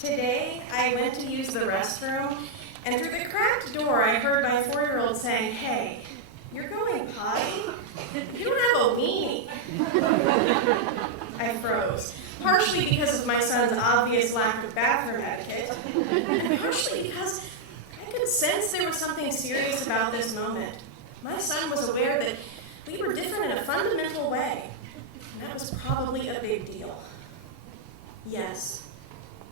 Today, I went to use the restroom, and through the cracked door, I heard my 4-year-old saying, "Hey, you're going potty? You don't have a weenie." I froze, partially because of my son's obvious lack of bathroom etiquette, and partially because I could sense there was something serious about this moment. My son was aware that we were different in a fundamental way, and that was probably a big deal. "Yes,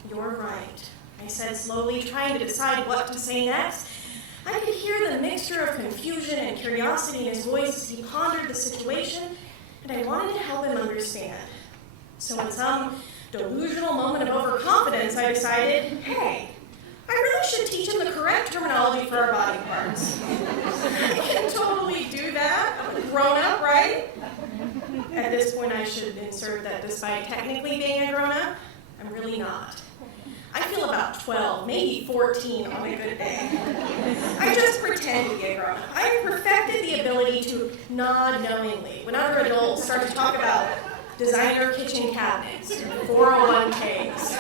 you're right," I said slowly, trying to decide what to say next. I could hear the mixture of confusion and curiosity in his voice as he pondered the situation, and I wanted to help him understand. So in some delusional moment of overconfidence, I decided, hey, I really should teach him the correct terminology for our body parts. I can totally do that. I'm a grown-up, right? At this point, I should insert that despite technically being a grown-up, I'm really not. I feel about 12, maybe 14 on a good day. I just pretend to be a grown-up. I've perfected the ability to nod knowingly when other adults start to talk about designer kitchen cabinets and 401ks.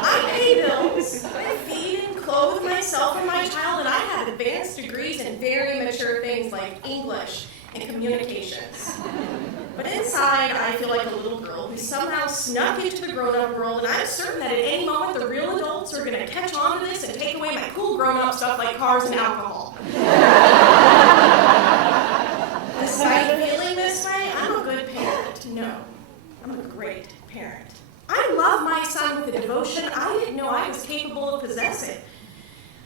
I pay bills, I feed and clothe myself and my child, and I have advanced degrees in very mature things like English and communications. But inside, I feel like a little girl who somehow snuck into the grown-up world, and I'm certain that at any moment the real adults are going to catch on to this and take away my cool grown-up stuff like cars and alcohol. Despite feeling this way, I'm a good parent. No, I'm a great parent. I love my son with a devotion I didn't know I was capable of possessing.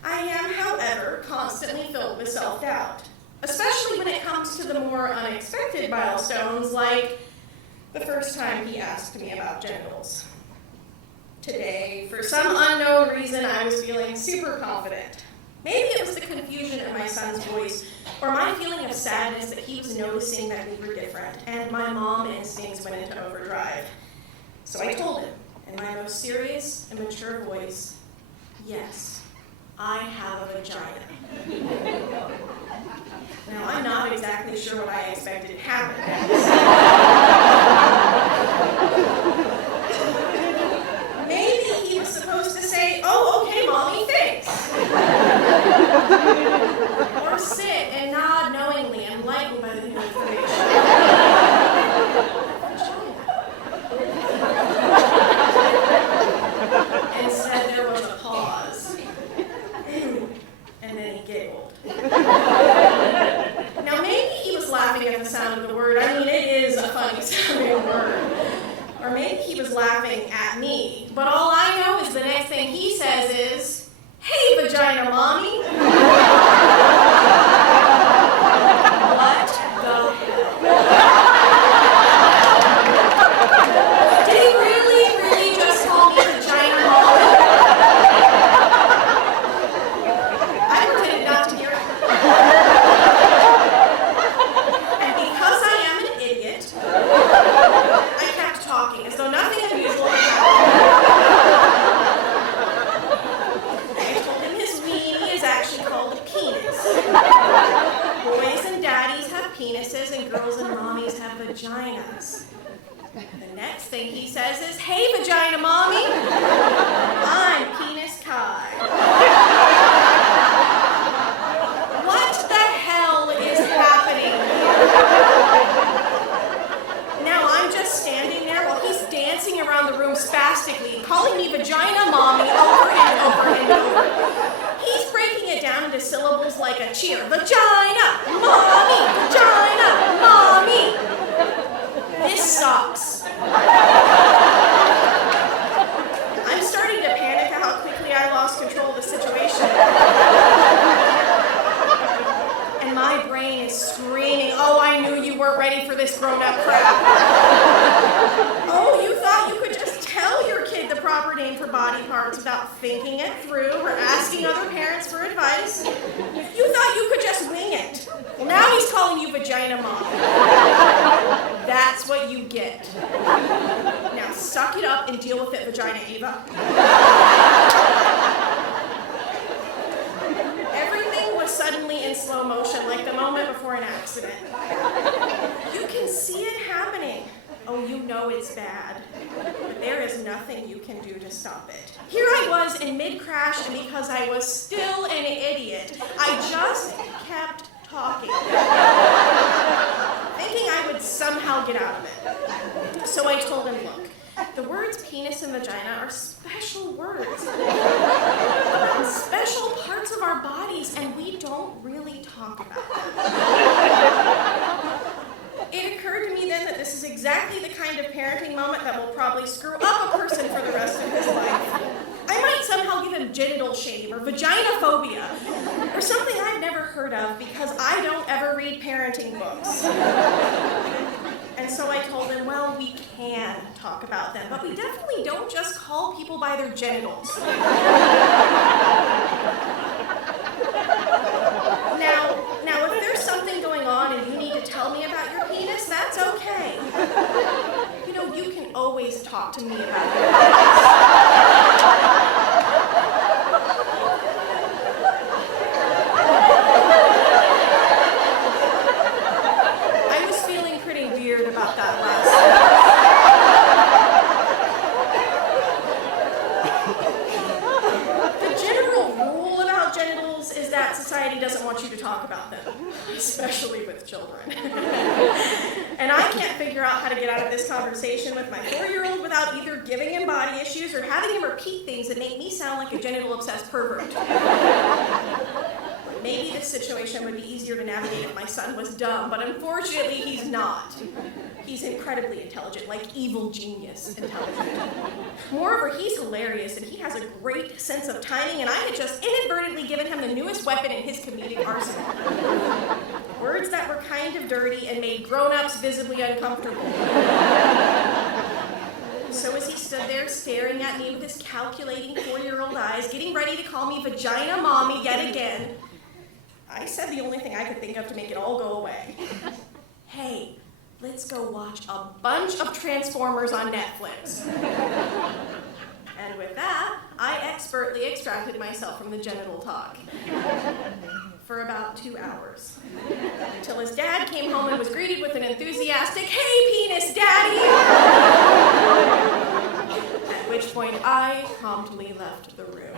I am, however, constantly filled with self-doubt, especially when it comes to the more unexpected milestones, like the first time he asked me about genitals. Today, for some unknown reason, I was feeling super confident. Maybe it was the confusion in my son's voice, or my feeling of sadness that he was noticing that we were different, and my mom instincts went into overdrive. So I told him, in my most serious and mature voice, yes, I have a vagina. Now, I'm not exactly sure what I expected to happen next. Maybe he was supposed to say, "Oh, okay, Mommy, thanks." Or sit and nod knowingly, enlightened by the new information. Instead, there was a pause. And then he giggled. Now, maybe he was laughing at the sound of the word. I mean, it is a funny sounding word. Or maybe he was laughing at me. But all I know is the next thing he says is, "Hey, Vagina Mommy." What the hell? Did he really just call me Vagina Mommy? I pretended not to hear it. And because I am an idiot, I kept talking as though nothing unusual had happened. I told him his weenie is actually called a penis. Boys and daddies have penises, and girls and mommies have vaginas. The next thing he says is, "Hey, Vagina Mommy, I'm Penis Kai." What the hell is happening here? Now I'm just standing there while he's dancing around the room spastically, calling me Vagina Mommy over and over and over. He's breaking it down into syllables like a cheer. Vagina, Mommy, Vagina, Mommy. This sucks. I'm starting to panic at how quickly I lost control of the situation. And my brain is screaming, "Oh, I knew you weren't ready for this grown-up crap." Oh, you thought you could just tell your kid the proper name for body parts without thinking it through or asking other parents for advice? You thought you could just wing it. Well, now he's calling you Vagina Mommy. That's what you get. Now suck it up and deal with it, Vagina Ava. Everything was suddenly in slow motion, like the moment before an accident. You can see it happening. Oh, you know it's bad, but there is nothing you can do to stop it. Here I was in mid-crash, and because I was still an idiot, I just kept talking, thinking I would somehow get out of it. So I told him, look, the words penis and vagina are special words. Special parts of our bodies, and we don't really talk about them. It occurred to me then that this is exactly the kind of parenting moment that will probably screw up a person for the rest of his life. I might somehow give him genital shame or vaginophobia or something I've never heard of because I don't ever read parenting books. And so I told him, well, we can talk about them, but we definitely don't just call people by their genitals. Now, if there's something going on and you need to tell me about your penis, that's okay. You know, you can always talk to me about your penis. I was feeling pretty weird about that last The general rule about genitals is that society doesn't want you to talk about them, especially with children. And I can't figure out how to get out of this conversation with my 4-year-old without either giving him body issues or having him repeat things that make me sound like a genital-obsessed pervert. Maybe this situation would be easier to navigate if my son was dumb, but unfortunately he's not. He's incredibly intelligent, like evil genius intelligent. Moreover, he's hilarious, and he has a great sense of timing, and I had just inadvertently given him the newest weapon in his comedic arsenal. Words that were kind of dirty and made grown-ups visibly uncomfortable. So as he stood there staring at me with his calculating 4-year-old eyes, getting ready to call me Vagina Mommy yet again, I said the only thing I could think of to make it all go away. Hey, let's go watch a bunch of Transformers on Netflix. And with that, I expertly extracted myself from the genital talk. For about 2 hours. Until his dad came home and was greeted with an enthusiastic, "Hey, penis, daddy!" At which point I promptly left the room.